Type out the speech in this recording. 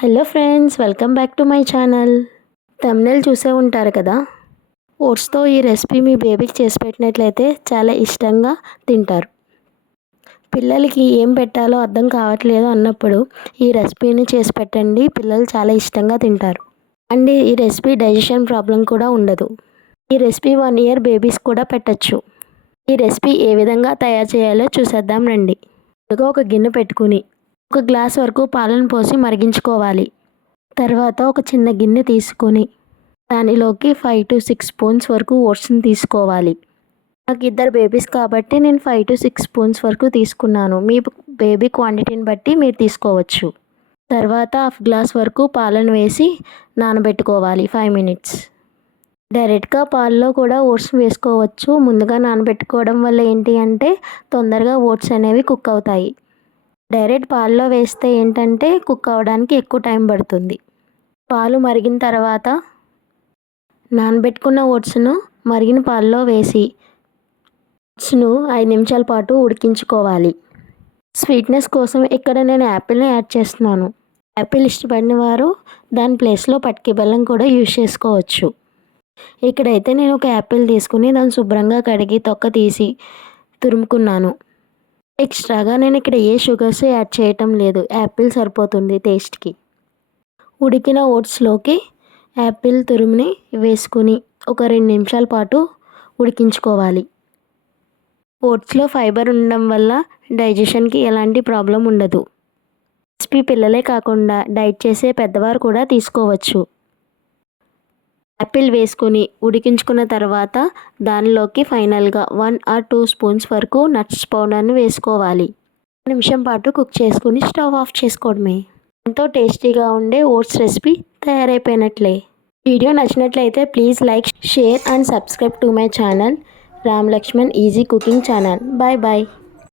Hello friends, welcome back to my channel. Thumbnail చూసే ఉంటారు కదా. ఓట్స్తో ఈ రెసిపీ మీ బేబీకి చేసి పెట్టినట్లయితే చాలా ఇష్టంగా తింటారు. పిల్లలకి ఏం పెట్టాలో అర్థం కావట్లేదు అన్నప్పుడు ఈ రెసిపీని చేసి పెట్టండి, పిల్లలు చాలా ఇష్టంగా తింటారు. అండ్ ఈ రెసిపీ డైజెషన్ ప్రాబ్లం కూడా ఉండదు. ఈ రెసిపీ 1 ఇయర్ బేబీస్ కూడా పెట్టచ్చు. ఈ రెసిపీ ఏ విధంగా తయారు చేయాలో చూసేద్దాం రండి. ముందుగా ఒక గిన్నె పెట్టుకుని 1 గ్లాస్ వరకు పాలను పోసి మరిగించుకోవాలి. తర్వాత ఒక చిన్న గిన్నె తీసుకొని దానిలోకి 5 to 6 స్పూన్స్ వరకు ఓట్స్ని తీసుకోవాలి. నాకు 2 బేబీస్ కాబట్టి నేను 5 to 6 స్పూన్స్ వరకు తీసుకున్నాను. మీ బేబీ క్వాంటిటీని బట్టి మీరు తీసుకోవచ్చు. తర్వాత 1/2 గ్లాస్ వరకు పాలను వేసి నానబెట్టుకోవాలి 5 minutes. డైరెక్ట్గా పాలలో కూడా ఓట్స్ వేసుకోవచ్చు. ముందుగా నానబెట్టుకోవడం వల్ల ఏంటి అంటే తొందరగా ఓట్స్ అనేవి కుక్ అవుతాయి. డైరెక్ట్ పాలలో వేస్తే ఏంటంటే కుక్ అవ్వడానికి ఎక్కువ టైం పడుతుంది. పాలు మరిగిన తర్వాత నానబెట్టుకున్న ఓట్స్ను మరిగిన పాలలో వేసి ఓట్స్ను 5 నిమిషాల పాటు ఉడికించుకోవాలి. స్వీట్నెస్ కోసం ఇక్కడ నేను యాపిల్ని యాడ్ చేస్తున్నాను. యాపిల్ ఇష్టపడిన వారు దాని ప్లేస్లో పటిక బెల్లం కూడా యూజ్ చేసుకోవచ్చు. ఇక్కడైతే నేను ఒక యాపిల్ తీసుకుని దాన్ని శుభ్రంగా కడిగి తొక్క తీసి తురుముకున్నాను. ఎక్స్ట్రాగా నేను ఇక్కడ ఏ షుగర్స్ యాడ్ చేయటం లేదు, యాపిల్ సరిపోతుంది టేస్ట్కి. ఉడికిన ఓట్స్లోకి యాపిల్ తురుముని వేసుకుని ఒక 2 నిమిషాల పాటు ఉడికించుకోవాలి. ఓట్స్లో ఫైబర్ ఉండడం వల్ల డైజెషన్కి ఎలాంటి ప్రాబ్లం ఉండదు. రెసిపీ పిల్లలే కాకుండా డైట్ చేసే పెద్దవారు కూడా తీసుకోవచ్చు. యాపిల్ వేసుకొని ఉడికించుకున్న తర్వాత దానిలోకి ఫైనల్గా 1 or 2 స్పూన్స్ వరకు నట్స్ పౌడర్ని వేసుకోవాలి. 1 నిమిషం పాటు కుక్ చేసుకుని స్టవ్ ఆఫ్ చేసుకోవడమే. ఎంతో టేస్టీగా ఉండే ఓట్స్ రెసిపీ తయారైపోయినట్లే. వీడియో నచ్చినట్లయితే please like, share and subscribe to my channel Ram Lakshman easy cooking channel. Bye bye.